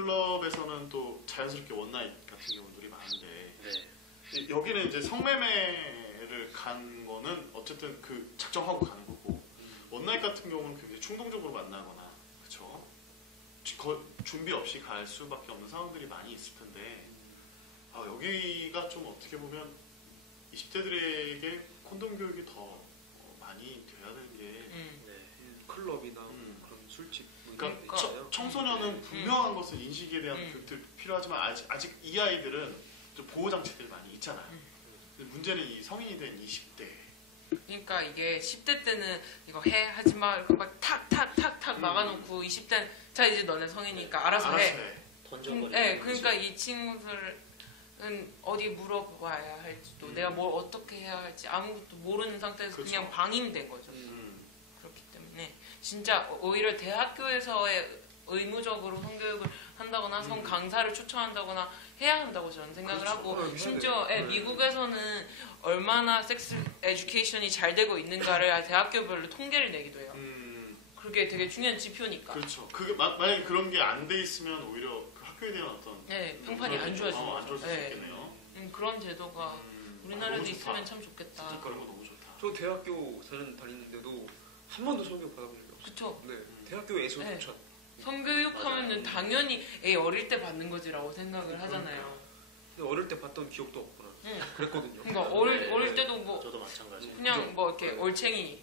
클럽에서는 또 자연스럽게 원나잇 같은 경우들이 많은데 네. 여기는 이제 성매매를 간 거는 어쨌든 그 작정하고 가는 거고 원나잇 같은 경우는 굉장히 충동적으로 만나거나 그쵸? 준비 없이 갈 수밖에 없는 상황들이 많이 있을 텐데 여기가 좀 어떻게 보면 20대들에게 콘돔 교육이 더 많이 돼야 되는 게 네. 클럽이나 그런 술집 그러니까 청소년은 분명한 것을 인식에 대한 교육들이 필요하지만 아직 이 아이들은 좀 보호장치들이 많이 있잖아요. 근데 문제는 이 성인이 된 20대 그러니까 이게 10대 때는 이거 해 하지마 이렇게 막 탁탁탁탁 막아놓고 20대는 자 이제 너네 성이니까 알아서 해. 던져버리고. 네, 그러니까 이 친구들은 어디 물어봐야 할지도 내가 뭘 어떻게 해야 할지 아무것도 모르는 상태에서 그쵸. 그냥 방임된 거죠. 그렇기 때문에 진짜 오히려 대학교에서의 의무적으로 성교육을 한다거나 성 강사를 초청한다거나 해야 한다고 저는 생각을 그렇죠. 하고 심지어 미국에서는 얼마나 섹스 에듀케이션이 잘 되고 있는가를 대학교별로 통계를 내기도 해요. 그게 되게 중요한 지표니까. 그렇죠. 그게 만약에 그런 게 안 돼 있으면 오히려 그 학교에 대한 어떤 평판이 안 좋아지는 안 좋을 수 있겠네요. 그런 제도가 우리나라에도 너무 좋다. 있으면 참 좋겠다. 진짜 그런 거 너무 좋다. 저 대학교 다니는데도 한 번도 성교육 받아본 적이 없어요. 그쵸? 네, 대학교에서조차. 성교육하면은 당연히 애 어릴 때 받는 거지라고 생각을 하잖아요. 근데 어릴 때 봤던 기억도 없구나. 그랬거든요. 그러니까 어릴 때도 뭐 저도 마찬가지. 그냥 뭐 이렇게 올챙이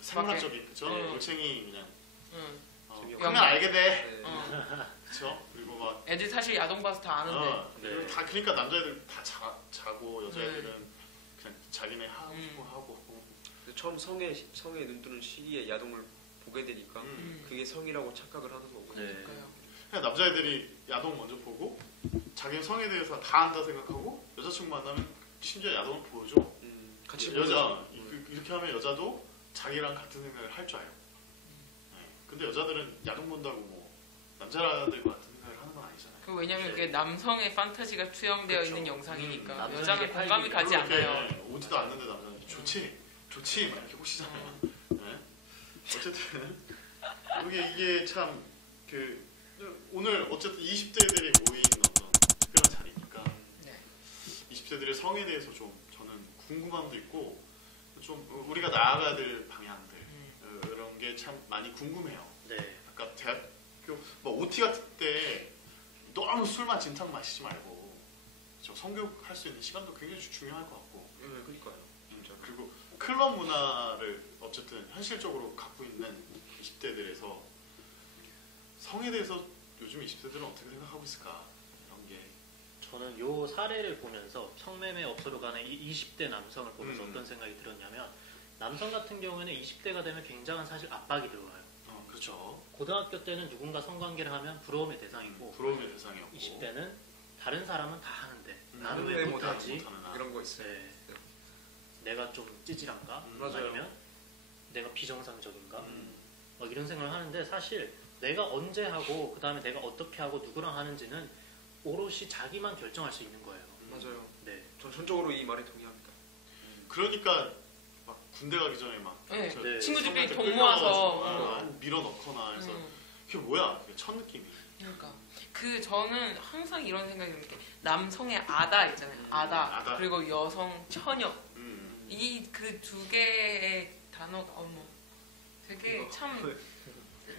생물학적인 그죠? 올챙이 그냥 재미없고. 하면 알게 돼. 네. 그렇죠? 그리고 막 애들 사실 야동 봐서 다 아는데. 그리고 다 그러니까 남자애들 다 자고 여자애들은 그냥 자기네 하고 근데 처음 성에 눈 뜨는 시기에 야동을 보게 되니까 그게 성이라고 착각을 하는 거고. 네. 그러니까요. 그냥 남자애들이 야동 먼저 보고 자기 성에 대해서 다 안다 생각하고 여자친구 만나면 심지어 야동을 보여줘. 같이 여자 이렇게 하면 여자도 자기랑 같은 생각을 할 줄 알아요. 근데 여자들은 야동 본다고 뭐 남자들과 같은 생각을 하는 건 아니잖아요. 그 왜냐면 그게 남성의 판타지가 투영되어 그쵸. 있는 영상이니까 남성의 여자는 공감이 가지 그렇게 않아요. 오지도 않는데 남자는 좋지 막 이렇게 호시잖아요. 네? 어쨌든 이게 참 오늘 어쨌든 20대들이 모인 어떤 특별한 자리니까 20대들의 성에 대해서 좀 저는 궁금함도 있고 좀 우리가 나아가야 될 방향들 이런 게 참 많이 궁금해요. 네. 아까 대학교 뭐 OT 같은 때 너무 술만 진탕 마시지 말고 성교육 할 수 있는 시간도 굉장히 중요할 것 같고. 네, 그러니까요. 진짜. 그리고 클럽 문화를 어쨌든 현실적으로 갖고 있는 20대들에서 성에 대해서 요즘 20대들은 어떻게 생각하고 있을까 이런 게 저는 요 사례를 보면서 성매매 업소로 가는 20대 남성을 보면서 어떤 생각이 들었냐면 남성 같은 경우에는 20대가 되면 굉장한 사실 압박이 들어와요. 그렇죠. 고등학교 때는 누군가 성관계를 하면 부러움의 대상이고 부러움의 대상이었고 20대는 다른 사람은 다 하는데 나는 왜 못하지? 이런 거 있어요. 네. 내가 좀 찌질한가? 맞아요. 아니면 내가 비정상적인가? 막 이런 생각을 하는데 사실 내가 언제 하고 그 다음에 내가 어떻게 하고 누구랑 하는지는 오롯이 자기만 결정할 수 있는 거예요. 맞아요. 네. 전 전적으로 이 말에 동의합니다. 그러니까 막 군대 가기 전에 막 네. 네. 친구들끼리 돈 끌려가가지고 모아서 밀어넣거나 해서 그게 뭐야? 그게 첫 느낌이. 그러니까 저는 항상 이런 생각이 드는 게 남성의 아다 있잖아요. 아다. 그리고 여성 처녀 이 그 두 개의 단어가 되게 참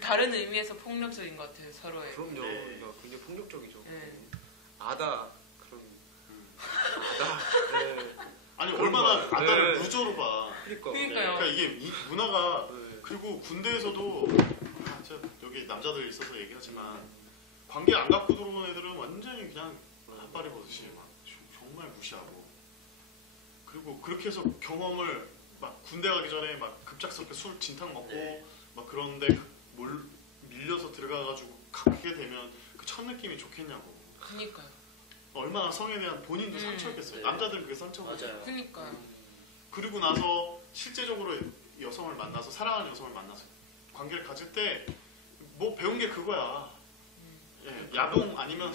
다른 의미에서 폭력적인 것 같아요. 서로의. 그럼요. 네. 그러니까 굉장히 폭력적이죠. 네. 아다 그런 아다. 네. 아니 그런 얼마나 거. 아다를 네. 무조로 봐. 그러니까요. 그러니까 이게 이 문화가 네. 그리고 군대에서도 제가 여기 남자들 있어서 얘기하지만 관계 안 갖고 들어온 애들은 완전히 그냥 핫바리 보듯이 막 정말 무시하고 그리고 그렇게 해서 경험을 막 군대 가기 전에 막 급작스럽게 술 진탕 먹고 막 그런데 밀려서 들어가가지고 갖게 되면 그 첫 느낌이 좋겠냐고. 그니까요. 얼마나 성에 대한 본인도 상처였겠어요. 네. 남자들 그게 상처고. 맞아요. 그니까요. 그리고 나서 실제적으로 여성을 만나서 사랑하는 여성을 만나서 관계를 가질 때 뭐 배운 게 그거야. 예, 야동 아니면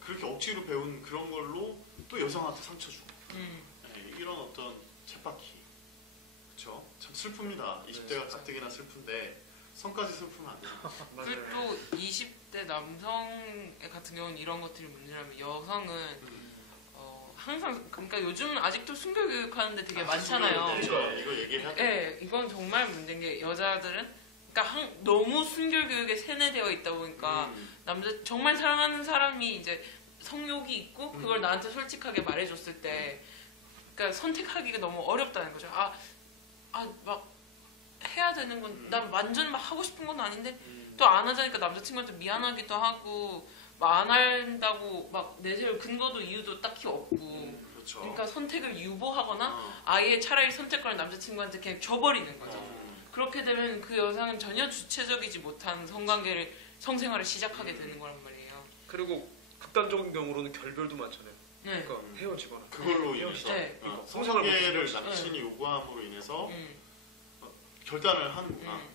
그렇게 억지로 배운 그런 걸로 또 여성한테 상처 주고. 예, 이런 어떤 쳇바퀴. 그렇죠? 참 슬픕니다. 20대가 가뜩이나 슬픈데 성까지 슬프면 안 돼. 맞아요. 그리고 또 20대 남성 같은 경우는 이런 것들이 문제라면 여성은 항상 그러니까 요즘 아직도 순교 교육하는데 되게 많잖아요. 그렇죠. 이거 얘기해야 돼. 네, 이건 정말 문제인 게 여자들은 그러니까 너무 순교 교육에 세뇌되어 있다 보니까 남자 정말 사랑하는 사람이 이제 성욕이 있고 그걸 나한테 솔직하게 말해줬을 때 그러니까 선택하기가 너무 어렵다는 거죠. 막 해야 되는 건 난 완전 막 하고 싶은 건 아닌데 또 안 하자니까 남자친구한테 미안하기도 하고 막 안 한다고 막 내세울 근거도 이유도 딱히 없고 그렇죠. 그러니까 선택을 유보하거나 아예 차라리 선택권을 남자친구한테 그냥 줘버리는 거죠. 그렇게 되면 그 여성은 전혀 주체적이지 못한 성생활을 시작하게 되는 거란 말이에요. 그리고 극단적인 경우로는 결별도 많잖아요. 네. 그러니까 헤어지거나. 그걸로 인해서 네. 성관계를 남친이 요구함으로 인해서 결단을 하는구나. 음.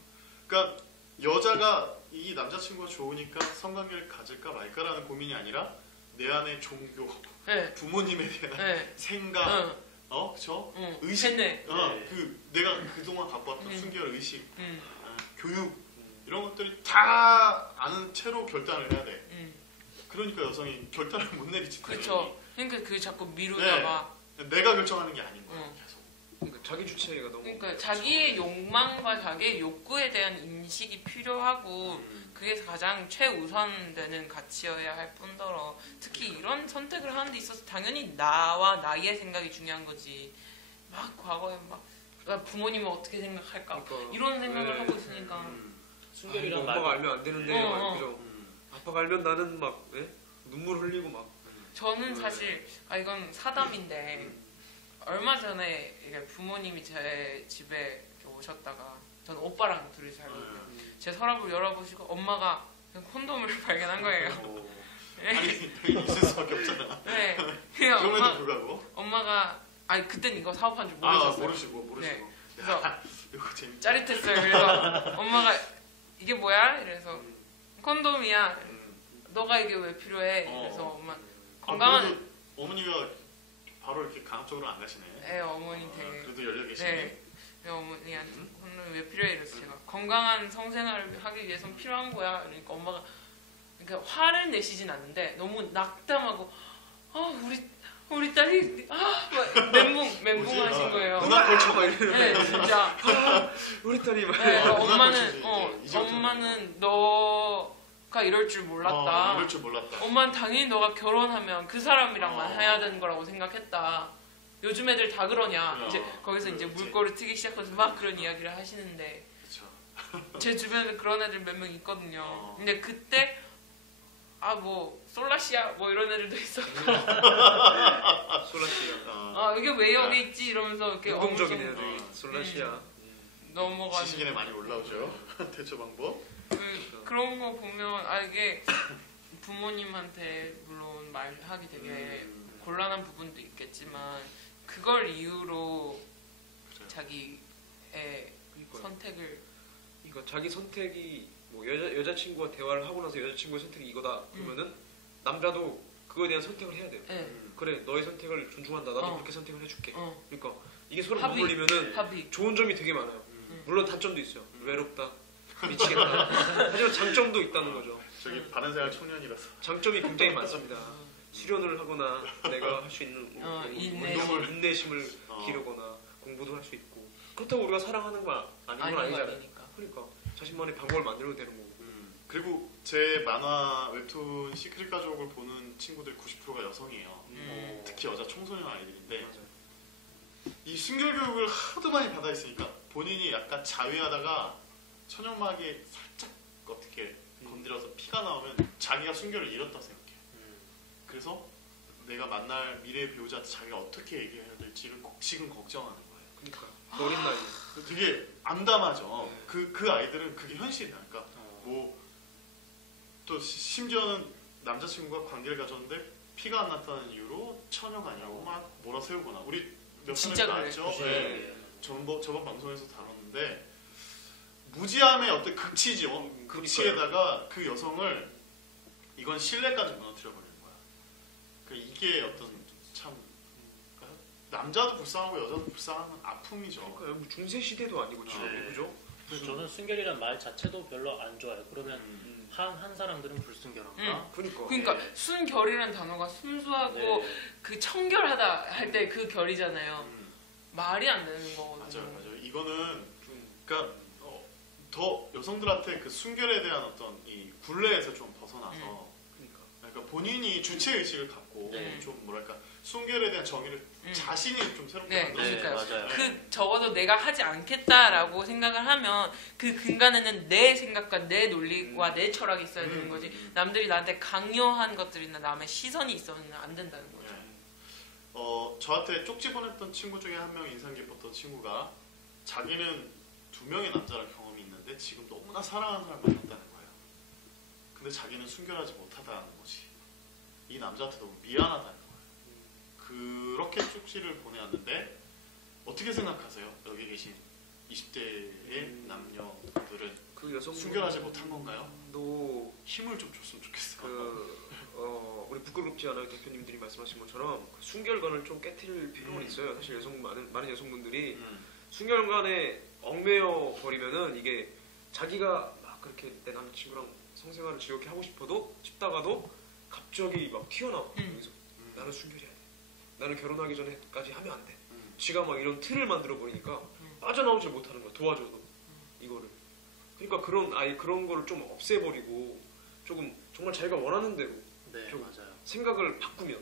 그러니까 여자가 이 남자친구가 좋으니까 성관계를 가질까 말까라는 고민이 아니라 내 안의 종교, 네. 부모님에 대한 네. 생각, 그렇죠? 의식, 세뇌. 그 내가 그동안 갖고 왔던 순결 의식, 음. 교육 이런 것들이 다 아는 채로 결단을 해야 돼. 그러니까 여성이 결단을 못 내리지. 그렇죠. 그러니까 그 자꾸 미루다가 내가 결정하는 게 아닌 거야. 계속. 그러니까 자기 주체가 너무. 그러니까 자기의 욕망과 자기의 욕구에 대한 인식이 필요하고 그게 가장 최우선되는 가치여야 할 뿐더러 특히 이런 선택을 하는 데 있어서 당연히 나와 나의 생각이 중요한 거지. 막 과거에 막 부모님은 어떻게 생각할까 그러니까. 이런 생각을 하고 있으니까 순결이란 엄마가 말도 알면 안 되는데 그죠? 아빠가 알면 나는 막 눈물 흘리고 막. 저는 사실 이건 사담인데 얼마 전에 이게 부모님이 제 집에 이렇게 오셨다가 저는 오빠랑 둘이 살거든요. 제 서랍을 열어보시고 엄마가 콘돔을 발견한 거예요. 아니 당연히 있을 수밖에 없잖아. 네. 그냥 그럼에도 불구하고. 엄마가 그땐 이거 사업한 줄 모르셨어요. 모르셨어요. 모르시고. 네. 그래서 이거 재밌다. 짜릿했어요. 그래서 엄마가 이게 뭐야? 이래서 콘돔이야. 너가 이게 왜 필요해? 그래서 엄마 건강한 그래도 어머니가 바로 이렇게 강압적으로 안 가시네. 어머니 되게 그래도 열려 계시네. 네. 어머니한테 콘돔이 왜 필요해? 이래서 제가 건강한 성생활을 하기 위해서는 필요한 거야. 그러니까 엄마가 그러니까 화를 내시진 않는데 너무 낙담하고 우리 딸이 멘붕 하신 거예요. 누나 걸쳐 막 이러는. 네, 진짜. 우리 딸이 막. 네, 엄마는 엄마는 너가 이럴 줄 몰랐다. 이럴 줄 몰랐다. 엄마는 당연히 너가 결혼하면 그 사람이랑만 어. 해야 되는 거라고 생각했다. 요즘 애들 다 그러냐. 이제 거기서 이제 그렇지. 물꼬를 트기 시작해서 막 그런 이야기를 하시는데 그렇죠. 제 주변에 그런 애들 몇 명 있거든요. 근데 그때 솔라시아 이런 애들도 있었고 솔라시아. 이게 왜 여기 있지 이러면서 이렇게 운동적인 엄청 애들이 솔라시아. 넘어가는 지식인에 많이 올라오죠. 대처 방법. 그런 거 보면 이게 부모님한테 물론 말하기 되게 곤란한 부분도 있겠지만 그걸 이유로 그래요. 자기의 선택을 그러니까 자기 선택이 뭐 여자친구와 대화를 하고 나서 여자친구의 선택이 이거다 그러면은 남자도 그거에 대한 선택을 해야 돼요. 그래 너의 선택을 존중한다. 나도 그렇게 선택을 해줄게. 그러니까 이게 서로 맞물리면은 합의. 좋은 점이 되게 많아요. 물론 단점도 있어요. 외롭다. 미치겠다. 하지만 장점도 있다는 거죠. 저기 바른생활 청년이라서. 장점이 굉장히 많습니다. 수련을 하거나 내가 할 수 있는 인내심을 기르거나 공부도 할 수 있고 그렇다고 우리가 사랑하는 거 아닌 건 아니잖아요. 그러니까 자신만의 방법을 만들면 되는 거고. 그리고 제 만화 웹툰 시크릿 가족을 보는 친구들 90%가 여성이에요. 특히 여자 청소년 아이들인데 맞아요. 이 순결 교육을 하도 많이 받아 있으니까 본인이 약간 자위하다가 천연막에 살짝 어떻게 건드려서 피가 나오면 자기가 순결을 잃었다 생각해요. 그래서 내가 만날 미래의 배우자한테 자기가 어떻게 얘기해야 될지를 지금 걱정하는 거예요. 그러니까 어린 나이. 되게 암담하죠. 그 아이들은 그게 현실이니까. 또 심지어는 남자친구가 관계를 가졌는데 피가 안 났다는 이유로 천연 아니라고 막 몰아세우거나 우리 몇 진짜 번을 봤죠. 네. 저번 방송에서 다뤘는데 무지함의 어떤 극치죠. 극치에다가 그 여성을 이건 신뢰까지 무너뜨려버리는 거야. 그러니까 이게 어떤 참 남자도 불쌍하고 여자도 불쌍한 아픔이죠. 그러니까 중세 시대도 아니고 지금 그죠? 그래서 저는 순결이란 말 자체도 별로 안 좋아요. 그러면 한 사람들은 불순결한가? 그러니까 네. 순결이란 단어가 순수하고 네. 그 청결하다 할 때 그 결이잖아요. 말이 안 되는 거거든요. 맞아요. 이거는 그러니까 더 여성들한테 그 순결에 대한 어떤 이 굴레에서 좀 벗어나서 그러니까 본인이 주체 의식을 갖고 네. 좀 뭐랄까 순결에 대한 정의를 자신이 좀 새롭게 네, 만들어서 그러니까요. 맞아요. 그 적어도 내가 하지 않겠다라고 생각을 하면 그 근간에는 내 생각과 내 논리와 내 철학이 있어야 되는 거지. 남들이 나한테 강요한 것들이나 남의 시선이 있어서는 안 된다는 거죠. 저한테 쪽지 보냈던 친구 중에 한 명 인상 깊었던 친구가 자기는 2명의 남자랑 경험이 있는데 지금 너무나 사랑하는 사람을 만났다는 거예요. 근데 자기는 순결하지 못하다는 거지. 이 남자한테 너무 미안하다는 거예요. 그렇게 쪽지를 보내왔는데 어떻게 생각하세요? 여기 계신 20대의 남녀들은 그 여성 순결하지 못한 건가요? 도 힘을 좀 줬으면 좋겠어요. 우리 부끄럽지 않아요 대표님들이 말씀하신 것처럼 그 순결관을 좀 깨트릴 필요는 있어요. 사실 많은 여성분들이 순결관에 얽매여 버리면은 이게 자기가 막 그렇게 내 남자친구랑 성생활을 즐겁게 하고 싶다가도 갑자기 막 튀어나와. 여기서 나는 순결해야 돼. 나는 결혼하기 전에까지 하면 안 돼. 지가 막 이런 틀을 만들어 버리니까 빠져나오질 못하는 거야. 도와줘도 이거를. 그러니까 그런 거를 좀 없애버리고 조금 정말 자기가 원하는 대로 네, 좀 맞아요. 생각을 바꾸면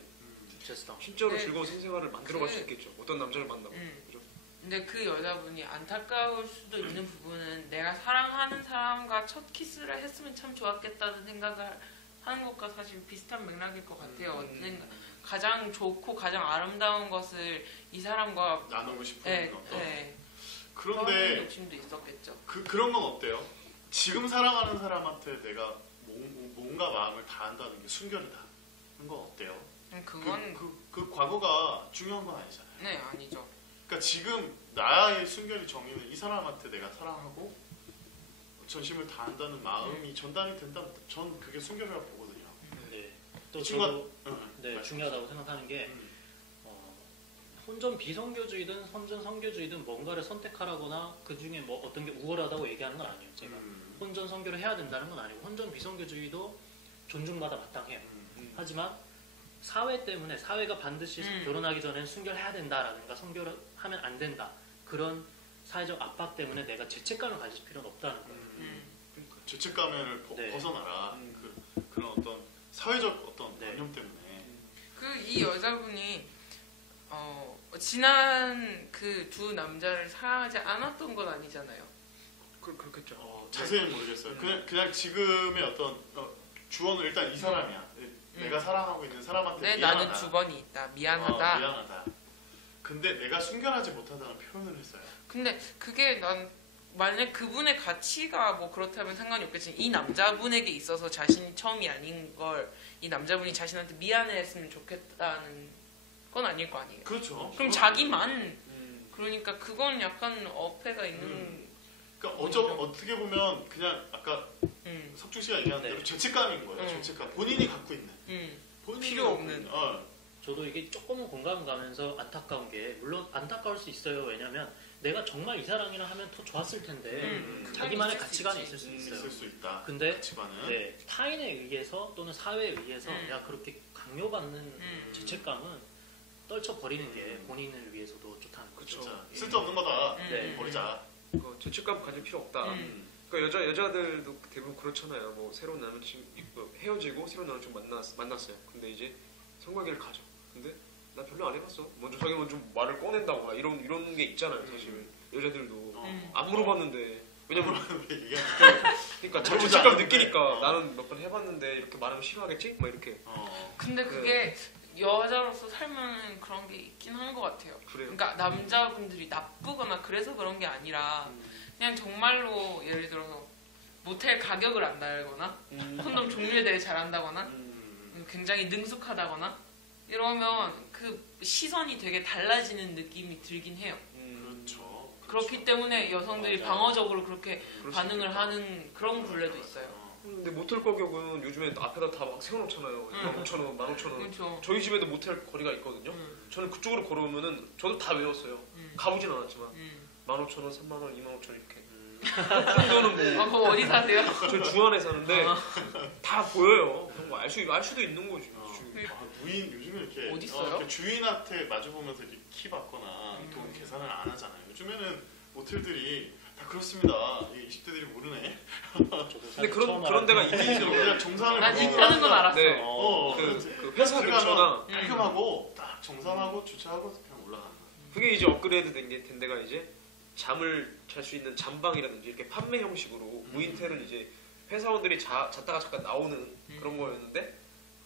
주체성. 진짜로 네. 즐거운 생생활을 만들어갈 수 있겠죠. 어떤 남자를 만나고. 그죠? 근데 그 여자분이 안타까울 수도 있는 부분은 내가 사랑하는 사람과 첫 키스를 했으면 참 좋았겠다는 생각을 하는 것과 사실 비슷한 맥락일 것 같아요. 언젠가 가장 좋고 가장 아름다운 것을 이 사람과 나누고 싶은 네, 어떤 네. 그런 그런데 욕심도 있었겠죠. 그런 건 어때요? 지금 사랑하는 사람한테 내가 뭔가 마음을 다한다는 게 순결이다. 그런 건 어때요? 그건 그 과거가 중요한 건 아니잖아요. 네 아니죠. 그러니까 지금 나의 순결이 정의는 이 사람한테 내가 사랑하고 전심을 다한다는 마음이 전달이 된다면 전 그게 순결이라고 보거든요. 네. 또 친구가- 저도 네, 중요하다고 생각하는 게 혼전 비성교주의든 혼전 성교주의든 뭔가를 선택하라거나 그 중에 뭐 어떤 게 우월하다고 얘기하는 건 아니에요. 제가 혼전 성교를 해야 된다는 건 아니고 혼전 비성교주의도 존중받아 마땅해요. 하지만 사회 때문에 사회가 반드시 결혼하기 전엔 순결해야 된다라든가 성결을 하면 안 된다 그런 사회적 압박 때문에 내가 죄책감을 가질 필요는 없다는 거예요. 죄책감을 네. 벗어나라. 그런 어떤 사회적 어떤 네. 관념 때문에. 이 여자분이 지난 그 두 남자를 사랑하지 않았던 건 아니잖아요. 그렇겠죠. 자세히는 모르겠어요. 그냥 지금의 어떤 주어는 일단 이 사람이야. 내가 사랑하고 있는 사람한테 네, 미안하다. 나는 두 번이 있다. 미안하다. 미안하다. 근데 내가 순결하지 못하다는 표현을 했어요. 근데 그게 난 만약 그분의 가치가 뭐 그렇다면 상관이 없겠지만 이 남자분에게 있어서 자신이 처음이 아닌 걸 이 남자분이 자신한테 미안해했으면 좋겠다는 건 아닐 거 아니에요. 그렇죠. 그럼 자기만 그러니까 그건 약간 어폐가 있는. 그러니까 어떻게 보면 그냥 아까 석중 씨가 얘기한 대로 네. 죄책감인 거예요. 죄책감. 본인이 갖고 있는. 본인이 필요 갖고 없는. 있는. 저도 이게 조금 공감 가면서 안타까운 게 물론 안타까울 수 있어요. 왜냐하면 내가 정말 이 사람이랑 하면 더 좋았을 텐데 자기만의 있을 수 가치관이 있지. 있을 수 있어요. 있을 수 있다. 근데 가치관은. 네, 타인에 의해서 또는 사회에 의해서 야 그렇게 강요받는 죄책감은 떨쳐버리는 게 본인을 위해서도 좋다는 거죠. 그쵸. 진짜 쓸데없는 거다. 버리자. 죄책감 가질 필요 없다. 그러니까 여자들도 대부분 그렇잖아요. 뭐 새로운 남자친구 헤어지고 새로운 남자친구 만났어요. 근데 이제 성관계를 가져. 근데 나 별로 안 해봤어. 자기 먼저 말을 꺼낸다거나 이런 게 있잖아요. 사실 여자들도 안 물어봤는데 왜냐면 그러니까 자기 죄책감 느끼니까 나는 몇 번 해봤는데 이렇게 말하면 싫어하겠지? 막 이렇게. 근데 그게 여자로서 살면 그런 게 있긴 한 것 같아요. 그래요. 그러니까 남자분들이 나쁘거나 그래서 그런 게 아니라 그냥 정말로 예를 들어서 모텔 가격을 안 달거나 콘돔 종류에 대해 잘 안다거나 굉장히 능숙하다거나 이러면 그 시선이 되게 달라지는 느낌이 들긴 해요. 그렇죠. 그렇기 때문에 여성들이 맞아요. 방어적으로 그렇게 반응을 하는 그런 굴레도 있어요. 근데 모텔 가격은 요즘에 앞에다 다 막 세워놓잖아요. 15,000원, 15,000원. 그렇죠. 저희 집에도 모텔 거리가 있거든요. 저는 그쪽으로 걸어오면은 저도 다 외웠어요. 가보진 않았지만 15,000원, 30,000원, 25,000원 이렇게. 그 정도는 뭐. 그거 어디 사세요? 저 중안에 사는데 다 보여요. 그런 거 알 수도 있는 거지. 무인 요즘에 이렇게 어디 있어요? 이렇게 주인한테 마주 보면서 이렇게 키 받거나 돈 계산을 안 하잖아요. 요즘에는 모텔들이 다 그렇습니다. 20대들이 모르네. 근데 그런 데가 있긴 그냥 정산을 난 보고 있다는 건 알았어. 네. 그 회사 근처나 깔끔하고 딱 정산하고 주차하고 그냥 올라가는 거야. 그게 이제 업그레이드 된 데가 이제 잠을 잘 수 있는 잠방이라든지 이렇게 판매 형식으로 무인텔은 이제 회사원들이 잤다가 잠깐 나오는 그런 거였는데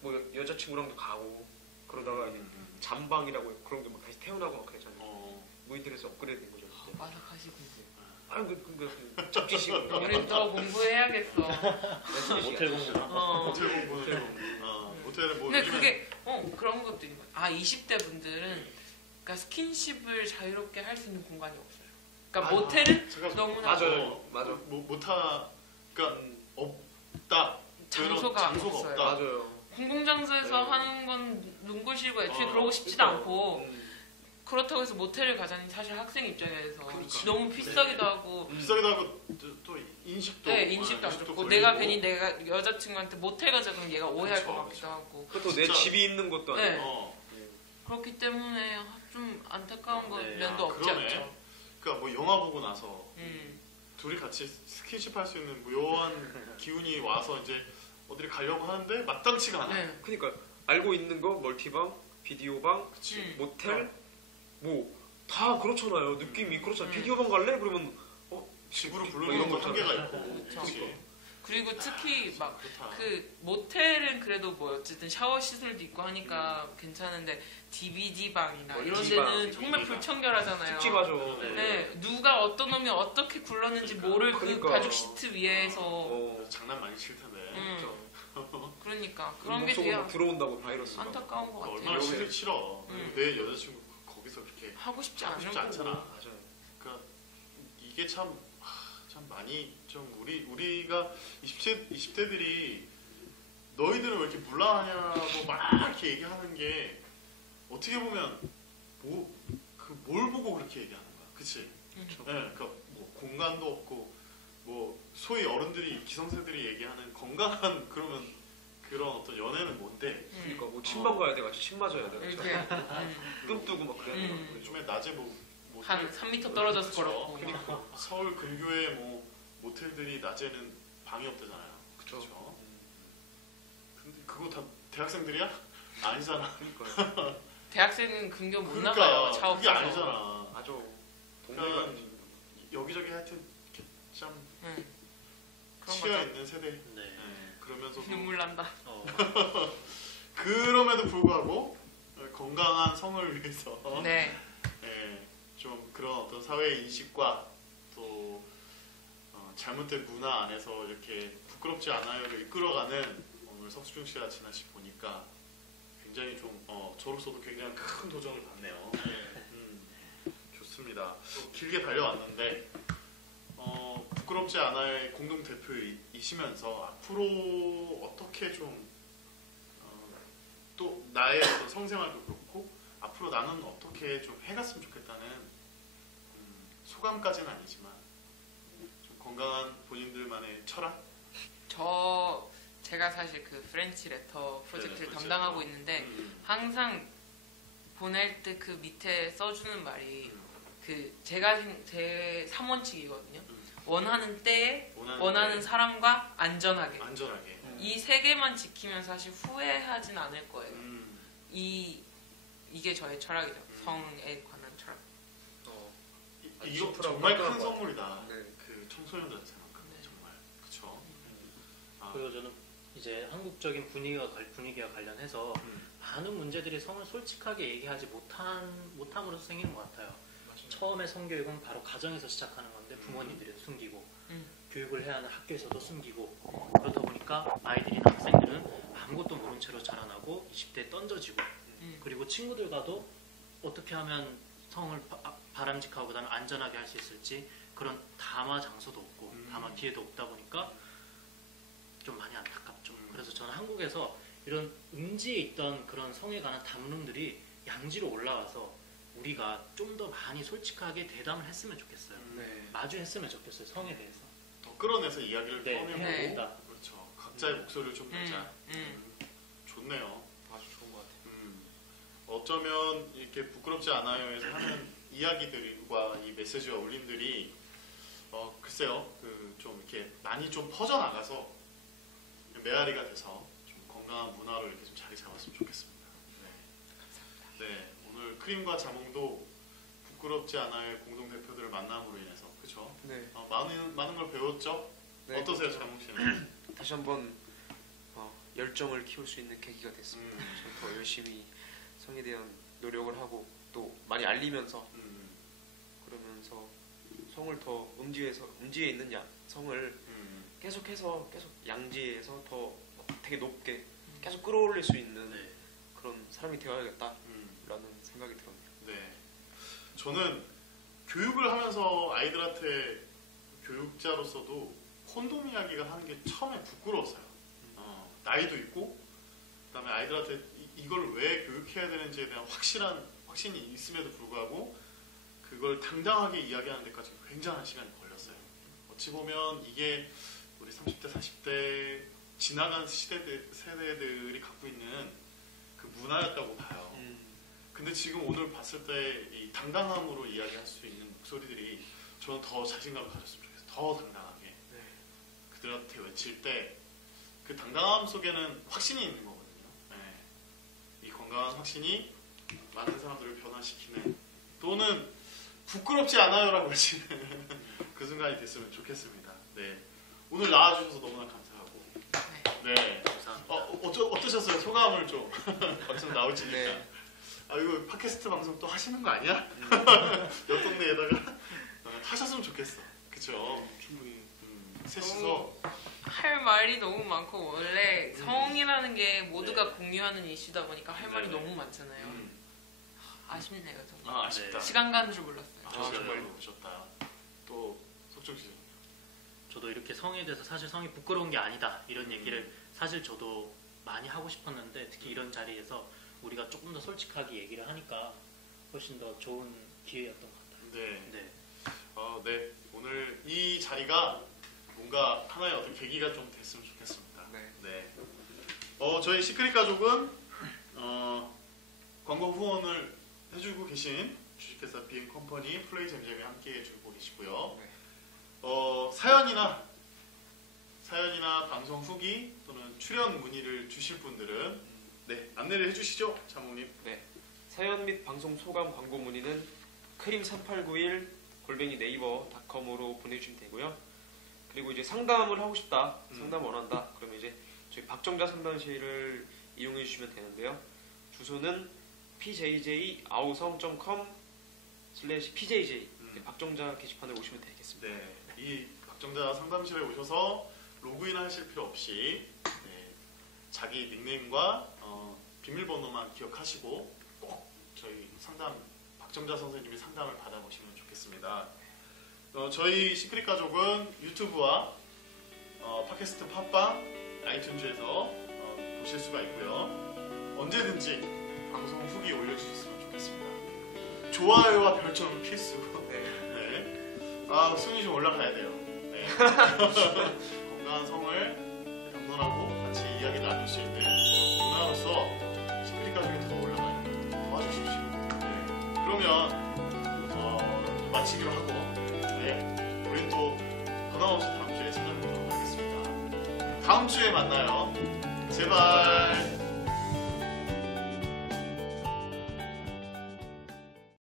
뭐 여자친구랑도 가고 그러다가 이제 잠방이라고 그런 게 막 다시 태어나고 막 그랬잖아요. 무인텔에서 업그레이드 된 거죠. 마삭하시군요. 아니 잡지식으로. 우린 더 공부해야겠어. 모텔 공부. 모텔 공부는 모텔은 뭐 근데 요즘에 그게 그런 것도 있는 거야. 20대 분들은 그러니까 스킨십을 자유롭게 할 수 있는 공간이 없어요. 그러니까 모텔은 제가 너무나 맞아. 그러니까 없다. 장소가 없어요. 없다. 맞아요. 공공장소에서 네. 하는 건 눈꼴시고 애초에 그러고 싶지도 않고 그렇다고 해서 모텔을 가자니 사실 학생 입장에서 그러니까. 너무 비싸기도 하고 비싸기도 하고 또 인식도 인식도 안 좋고 걸리고. 내가 괜히 내가 여자친구한테 모텔 가자 그러면 얘가 오해할 그쵸, 것 같기도 하고 그것도 내 진짜. 집이 있는 것도 네. 아니고. 그렇기 때문에 좀 안타까운 네. 면도 없지 그러네. 않죠. 그러니까 뭐 영화 보고 나서 음. 둘이 같이 스킨십 할 수 있는 묘한 기운이 와서 이제 어디를 가려고 하는데 마땅치가 않아. 네. 그러니까 알고 있는 거 멀티방, 비디오방, 그치. 모텔 뭐 다 그렇잖아요. 느낌이 그렇잖아요. 음. 비디오방 갈래? 그러면 집으로 뭐 부르는 이런 것도 거잖아요. 한계가 있고. 그쵸. 그치. 그리고 특히 막 그렇다. 그 모텔은 그래도 뭐 어쨌든 샤워 시설도 있고 하니까 괜찮은데 DVD 방이나 이런 DVD 방, 데는 정말 DVD 방. 불청결하잖아요. 찝찝하죠. 네, 누가 어떤 놈이 어떻게 굴렀는지 모를 그 그러니까. 가죽 시트 위에서 장난 많이 칠 텐데. 그러니까 그런 게 몸속으로 되게 막 들어온다고 바이러스가. 안타까운 것 같아요. 얼마나 싫어. 내 여자친구 거기서 그렇게 하고 싶지 하고 않은 싶지 거고. 않잖아. 맞아요. 그러니까 이게 참 많이 좀 우리가 20대들이 너희들은 왜 이렇게 물라하냐고 막 이렇게 얘기하는 게 어떻게 보면 뭘 보고 그렇게 얘기하는 거야, 그치? 그러니까 뭐 공간도 없고 뭐 소위 어른들이 기성세들이 얘기하는 건강한 그러면 그런 어떤 연애는 뭔데? 그러니까 뭐 침방 가야 돼, 같이 침 맞아야 돼. 이렇게 뜸 뜨고 막 그래야 돼. 요즘에 낮에 한 3m 떨어져서 그쵸. 걸었고 그러니까 서울 근교에 뭐 모텔들이 낮에는 방이 없대잖아요. 그쵸. 그쵸? 근데 그거 다 대학생들이야? 아니잖아. 그러니까 대학생은 근교 못 그러니까 나가요. 차 그게 없어서. 아니잖아. 맞아. 동네가 그러니까 아니지. 여기저기 하여튼 이렇게 참 그런 치여 거죠. 있는 세대. 네. 그러면서도 눈물 난다. 그럼에도 불구하고 건강한 성을 위해서 네. 좀 그런 어떤 사회의 인식과 또 잘못된 문화 안에서 이렇게 부끄럽지 않아요를 이끌어가는 오늘 석수중 씨와 진아 씨 보니까 굉장히 좀 저로서도 굉장히 큰 도전을 받네요. 좋습니다. 또 길게 달려왔는데 부끄럽지 않아요의 공동 대표이시면서 앞으로 어떻게 좀 또 나의 어떤 성생활도 그렇고 앞으로 나는 어떻게 좀 해갔으면 좋겠다는 소감까지는 아니지만 좀 건강한 본인들만의 철학? 제가 사실 그 프렌치 레터 프로젝트를 네, 담당하고 프렌치 있는데 항상 보낼 때 그 밑에 써주는 말이 그 제가 제 3원칙이거든요. 원하는 때에 원하는 사람과 안전하게. 안전하게. 이 세 개만 지키면 사실 후회하진 않을 거예요. 이게 저의 철학이죠. 성에 관한 철학. 이거 심플하고 정말 큰 깔끔한 것 선물이다. 네. 그 청소년들한테 생각하면 정말 그쵸. 그리고 저는 이제 한국적인 분위기와 관련해서 많은 문제들이 성을 솔직하게 얘기하지 못함으로써 생기는 것 같아요. 맞아요. 처음에 성교육은 바로 가정에서 시작하는 건데 부모님들이 숨기고 교육을 해야 하는 학교에서도 숨기고 그러다 보니까 아이들이나 학생들은 아무것도 모른 채로 자라나고 20대에 던져지고 그리고 친구들과도 어떻게 하면 성을 바람직하고 그다음에 안전하게 할 수 있을지 그런 담화 장소도 없고 담화 기회도 없다 보니까 좀 많이 안타깝죠. 그래서 저는 한국에서 이런 음지에 있던 그런 성에 관한 담론들이 양지로 올라와서 우리가 좀 더 많이 솔직하게 대담을 했으면 좋겠어요. 마주했으면 좋겠어요. 성에 대해서. 더 끌어내서 이야기를 꺼내고 네. 그렇죠. 각자의 목소리를 좀 내자. 좋네요. 아주 좋은 것 같아요. 어쩌면 이렇게 부끄럽지 않아요에서 하는 이야기들과 이 메시지와 울림들이 글쎄요, 좀 이렇게 많이 좀 퍼져나가서 메아리가 돼서 좀 건강한 문화로 이렇게 좀 자리 잡았으면 좋겠습니다. 네, 오늘 크림과 자몽도 부끄럽지 않아요 공동 대표들을 만남으로 인해서 그렇죠? 네. 많은 걸 배웠죠? 네. 어떠세요, 자몽 씨는? 다시 한번 열정을 키울 수 있는 계기가 됐습니다. 저는 더 열심히 성에 대한 노력을 하고 또 많이 알리면서 그러면서 성을 더 음지에 있는 성을 계속 양지에서 더 되게 높게 계속 끌어올릴 수 있는 그런 사람이 되어야겠다라는 생각이 들었네요. 네, 저는 교육을 하면서 아이들한테 교육자로서도 콘돔 이야기가 하는 게 처음에 부끄러웠어요. 나이도 있고 그다음에 아이들한테 이걸 왜 교육해야 되는지에 대한 확신이 있음에도 불구하고 그걸 당당하게 이야기하는 데까지 굉장한 시간이 걸렸어요. 어찌 보면 이게 우리 30대, 40대 지나간 세대들이 갖고 있는 그 문화였다고 봐요. 근데 지금 오늘 봤을 때 이 당당함으로 이야기할 수 있는 목소리들이 저는 더 자신감을 가졌으면 좋겠어요. 더 당당하게. 그들한테 외칠 때 그 당당함 속에는 확신이 있는 거거든요. 이 건강한 확신이 많은 사람들을 변화시키는 또는 부끄럽지 않아요라고 외치는 그 순간이 됐으면 좋겠습니다. 네, 오늘 나와주셔서 너무나 감사하고 네, 어떠셨어요? 소감을 좀 방송 나올지니까. 네. 이거 팟캐스트 방송 또 하시는 거 아니야? 옆 동네에다가 하셨으면 좋겠어. 그쵸? 충분히 셋이서 할 말이 너무 많고 원래 성이라는 게 모두가 공유하는 이슈다 보니까 할 말이 너무 많잖아요. 아쉽네요. 정말. 아쉽다. 시간 가는 줄 몰랐어요. 정말 오셨다. 또 석정 씨. 저도 이렇게 성에 대해서 사실 성이 부끄러운 게 아니다 이런 얘기를 사실 저도 많이 하고 싶었는데 특히 이런 자리에서 우리가 조금 더 솔직하게 얘기를 하니까 훨씬 더 좋은 기회였던 것 같아요. 네. 네. 오늘 이 자리가 뭔가 하나의 어떤 계기가 좀 됐으면 좋겠습니다. 네. 저희 시크릿 가족은 광고 후원을 해주고 계신 주식회사 비행컴퍼니 플레이 잼잼에 함께 해주고 계시고요. 사연이나 방송 후기 또는 출연 문의를 주실 분들은 안내를 해주시죠, 자몽님. 네. 사연 및 방송 소감 광고 문의는 크림389@네이버닷컴으로 보내주시면 되고요. 그리고 이제 상담을 하고 싶다, 상담 원한다, 그러면 이제 저희 박정자 상담실을 이용해 주시면 되는데요. 주소는 pjj아우성.com/pjj 박정자 게시판에 오시면 되겠습니다. 네, 이 박정자 상담실에 오셔서 로그인 하실 필요 없이 자기 닉네임과 비밀번호만 기억하시고 꼭 저희 박정자 선생님의 상담을 받아보시면 좋겠습니다. 저희 시크릿 가족은 유튜브와 팟캐스트 팟빵, 아이튠즈에서 보실 수가 있고요. 언제든지 방송 후기 올려주셨으면 좋겠습니다. 좋아요와 별점은 필수. 순위 좀 올라가야 돼요. 건강한 성을 담론하고 같이 이야기 나눌 수 있는 문화로서 시크릿 가족이 더 올라가요. 도와주십시오. 그러면 마치기로 하고 우린 또 변함없이 다음 주에 찾아뵙도록 하겠습니다. 다음 주에 만나요. 제발.